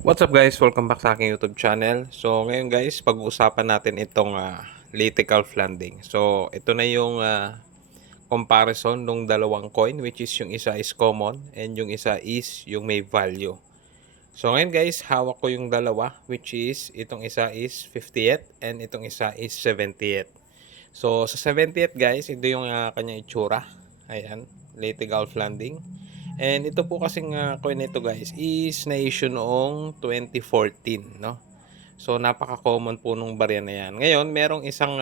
What's up guys? Welcome back sa aking YouTube channel. So ngayon guys, pag-uusapan natin itong Litical Flanding. So ito na yung comparison ng dalawang coin, which is yung isa is common and yung isa is yung may value. So ngayon guys, hawak ko yung dalawa, which is itong isa is 50th and itong isa is 70th. So sa 70th guys, ito yung kanyang itsura. Ayan, Litical Flanding. And ito po kasing coin nito guys is na-issue noong 2014, no? So napaka-common po nung barya na yan. Ngayon, merong isang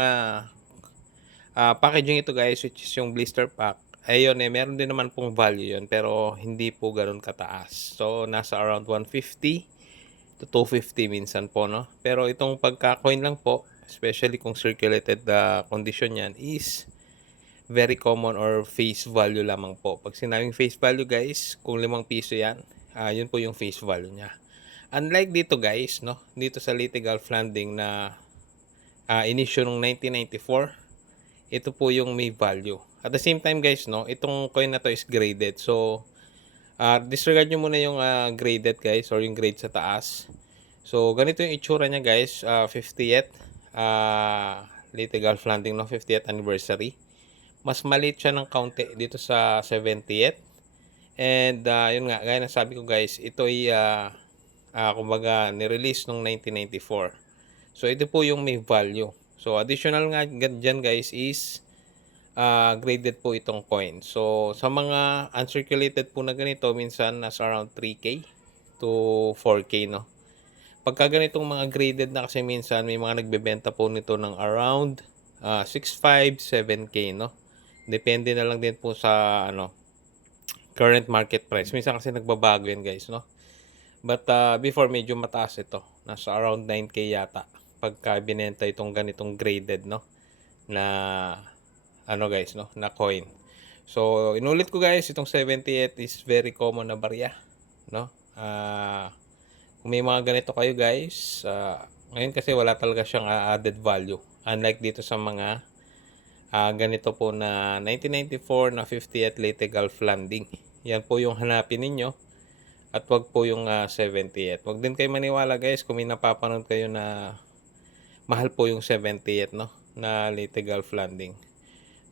packaging ito guys, which is yung blister pack. Ayun meron din naman pong value yun, pero hindi po ganoon kataas. So nasa around 150 to 250 minsan po, no? Pero itong pagka-coin lang po, especially kung circulated condition yan, is very common or face value lamang po. Pag sinabing face value guys, kung 5 piso yan, yun po yung face value niya. Unlike dito guys, no, dito sa Litigal Flanding na inisyo noong 1994, ito po yung may value. At the same time guys, no, itong coin na to is graded. So, disregard nyo muna yung graded guys or yung grade sa taas. So, ganito yung itsura niya guys, 50th Litigal Flanding, no, 50th anniversary. Mas maliit siya ng kaunti dito sa 70th. And yun nga, gaya na sabi ko guys, ito ay kumbaga ni-release noong 1994. So ito po yung may value. So additional nga dyan guys is graded po itong coin. So sa mga uncirculated po na ganito, minsan nasa around 3K to 4K, no. Pagka ganitong mga graded na kasi minsan may mga nagbebenta po nito ng around 6.5, 7K, no. Depende na lang din po sa current market price. Minsan kasi nagbabago yan guys, no. But before medyo mataas ito. Nasa around 9K yata pagka binenta itong ganitong graded, no, na guys, no, na coin. So inulit ko guys, itong 78 is very common na barya, no. Kung may mga ganito kayo guys, ngayon kasi wala talaga siyang added value. Unlike dito sa mga ganito po na 1994 na 50th Litigal Flanding. Yan po yung hanapin ninyo. At wag po yung 70th. Wag din kayo maniwala guys kung may napapanood kayo na mahal po yung 70th, no, na Litigal Flanding.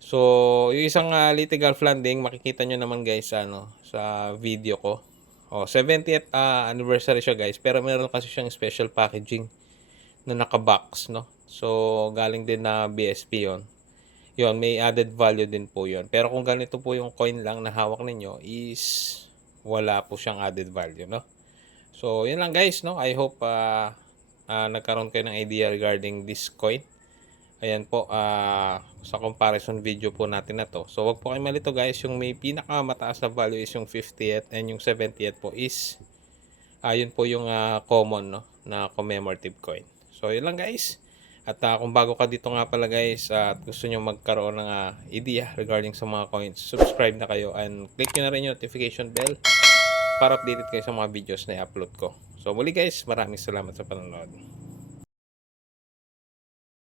So, yung isang Litigal Flanding, makikita nyo naman guys sa video ko. 70th anniversary siya guys, pero meron kasi siyang special packaging na naka-box, no. So, galing din na BSP 'yon. Yon, may added value din po yon. Pero kung ganito po yung coin lang na hawak ninyo is wala po siyang added value, no. So, yun lang guys, no. I hope nagkaroon kayo ng idea regarding this coin. Ayan po, sa comparison video po natin na to. So, wag po kayo malito guys, yung may pinakamataas na value is yung 50th and yung 70th po is yun po yung common, no, na commemorative coin. So, yun lang guys. At kung bago ka dito nga pala guys at gusto nyo magkaroon ng idea regarding sa mga coins, subscribe na kayo and click nyo na rin yung notification bell para updated kayo sa mga videos na i-upload ko. So muli guys, maraming salamat sa panonood.